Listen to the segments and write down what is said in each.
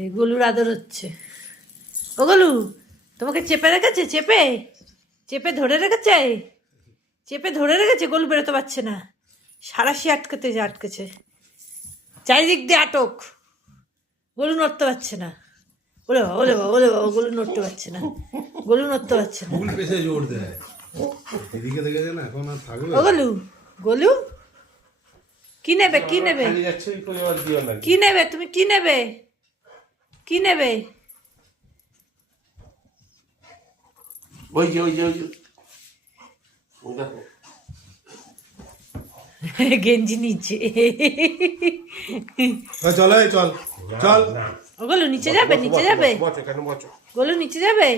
এই গলুর আদর হচ্ছে। ও গলু, তোমাকে চেপে রেখেছে, চেপে চেপে ধরে রেখেছে, চেপে ধরে রেখেছে। গলু বেরোতে পারছে না, সারাশি আটকেছে, চারিদিক দিয়ে আটক। গলু নড়তে পারছে না। ওলে বাবা, ওলে বাবা, ওলে বাবা, গলু নড়তে পারছে না, গলু নড়তে পারছে না। ফুল পেছে জোর দেয় এদিকে দেখেছে না, এখন আর থাকবে। ও গলু, গলু কি নেবে, কি নেবে, কি নেবে, তুমি কি নেবে, কি নেবে? ওই যে ওই যে ওই যে ওই দেখো গেঞ্জি নিচে। চল চল চল। ও গলু নিচে যাবে, নিচে যাবে, বসো কেন বসো গলু নিচে যাবে।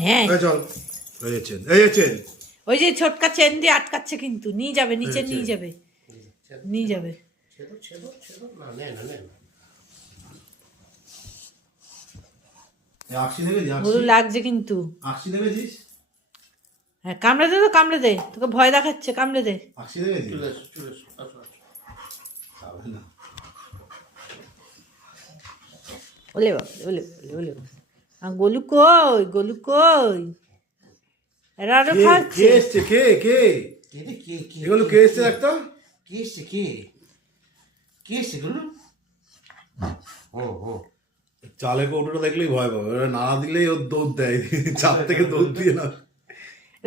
নেয় চল। এই চেন ওই যে ছোটকা চেন দিয়ে আটকাচ্ছে, কিন্তু নিয়ে যাবে, নিচে নিয়ে যাবে, নিয়ে যাবে। ছেড়ো ছেড়ো ছেড়ো না নে না নে না আকশি দেখেছিস? গরু লাগছে কিন্তু। আকশি দেখেছিস? হ্যাঁ, কামড়ে দে তো, কামড়ে দে, তোকে ভয় দেখাচ্ছে, কামড়ে দে। আকশি দেখেছিস? চলে এসো চলে এসো আসো আসো যাবে না। ওলে বাবা, ওলে ওলে ওলে বাবা। গলু কই, গলু কই? এরা আরো কে খাচ্ছে। এসছে? কে কে কে রে কে কে এগুলো কে এসছে একটা? কে এসছে কে কে এসছে গুলো ও ও চালে কৌটোটা দেখলেই ভয় পাবে, ওরা নাড়া দিলেই ওর দৌড় দেয়, চাপ থেকে দৌড় দিয়ে না।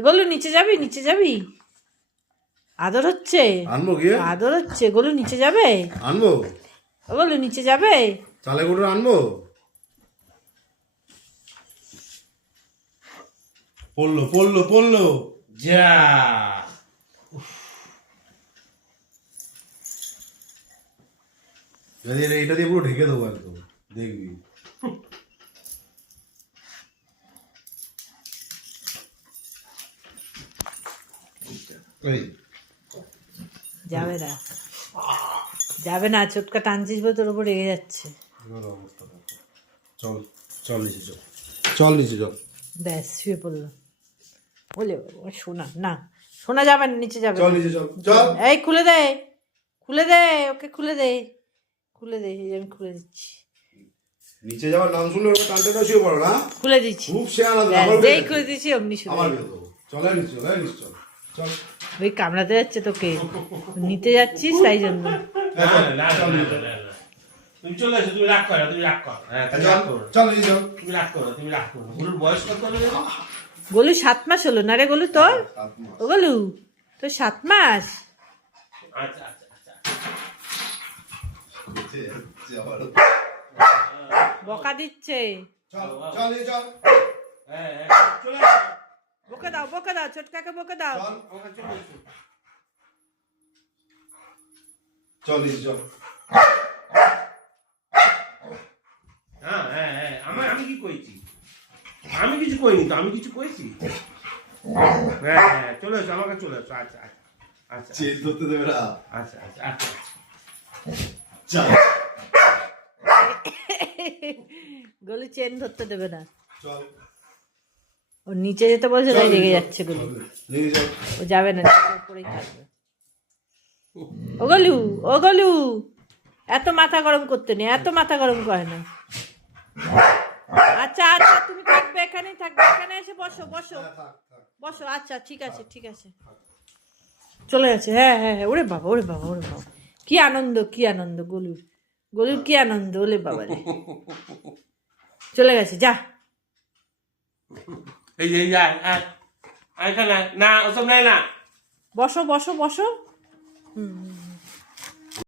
গলু নিচে যাবি, নিচে যাবি? আদর হচ্ছে, আনবো গিয়ে? আদর হচ্ছে। গলু নিচে যাবে, আনবো? গলু নিচে যাবে। চালে কৌটো আনবো? পড়লো পড়লো পড়লো। যা এইটা দিয়ে পুরো ঢেকে দেবো একদম, দেখবি। এই যাবে না, যাবে না, চোটকা টানছিস বলে তোর উপর রেগে যাচ্ছে। অবস্থা দেখো। চল চল নিচে চল, চল নিচে চল। ব্যাস শুয়ে পড়লো। বলে শোনা না, শোনা যাবে না, নিচে যাবে চল না। নিচে চল চল। এই খুলে দে, খুলে দে, ওকে খুলে দে, খুলে দে, এই যে আমি খুলে দিচ্ছি, নিচে যাওয়ার নাম শুনলে ওরা টানটা শুয়ে পড়ো না। খুলে দিচ্ছি। খুব শেয়ানা তো, ব্যাস, আমার যেই বেঁধে খুলে দেবো। দিচ্ছি অমনি শুনে আমার বেঁধে দেবো। চল নিচে চল, নিচে চল চল। ওই কামড়াতে যাচ্ছে তোকে, নিতে যাচ্ছিস তাই জন্য। তুমি চলে এসো তুমি রাগ করো তুমি রাগ করো হ্যাঁ তুমি রাগ করো চল নিচে চল। তুমি রাগ করো তুমি রাগ করো গুরুর বয়স কত হলো জানো গলু 7 মাস হলো না রে গলু তোর? ও গলু তোর 7 মাস? আচ্ছা আচ্ছা আচ্ছা বকা দিচ্ছে। চল চল নিচে চল। হ্যাঁ হ্যাঁ চলে এসো বকে দাও, বকে দাও, ছোটকাকে বকে দাও। চল ওকে চলে এসো চল নিচে চল। হ্যাঁ হ্যাঁ হ্যাঁ আমি কি কইছি আমি কিছু কইনি তো আমি কিছু কইছি হ্যাঁ হ্যাঁ চলে এসো আমাকে চলে এসো আচ্ছা আচ্ছা আচ্ছা চেন ধরতে দেবে না। আচ্ছা আচ্ছা আচ্ছা চল গলু চেন ধরতে দেবে না, চল ও নিচে যেতে বলছে তাই রেগে যাচ্ছে গলু। নিচে চল। ও যাবে না, নিচের উপরেই থাকবে। ও গলু, ও গলু, এত মাথা গরম করতে নেই, এত মাথা গরম করে না। আচ্ছা আচ্ছা, তুমি থাকবে এখানেই, থাকবে এখানে, এসে বসো বসো বসো। আচ্ছা ঠিক আছে, ঠিক আছে, চলে গেছে। হ্যাঁ হ্যাঁ হ্যাঁ, ওরে বাবা, ওরে বাবা, ওরে বাবা, কি আনন্দ, কি আনন্দ গলুর, গলুর কি আনন্দ, ওলে বাবা রে। চলে গেছে, যা। এই যে আয় আয় আয় এখানে আয়। না ওসব নাই না বসো বসো বসো। হুম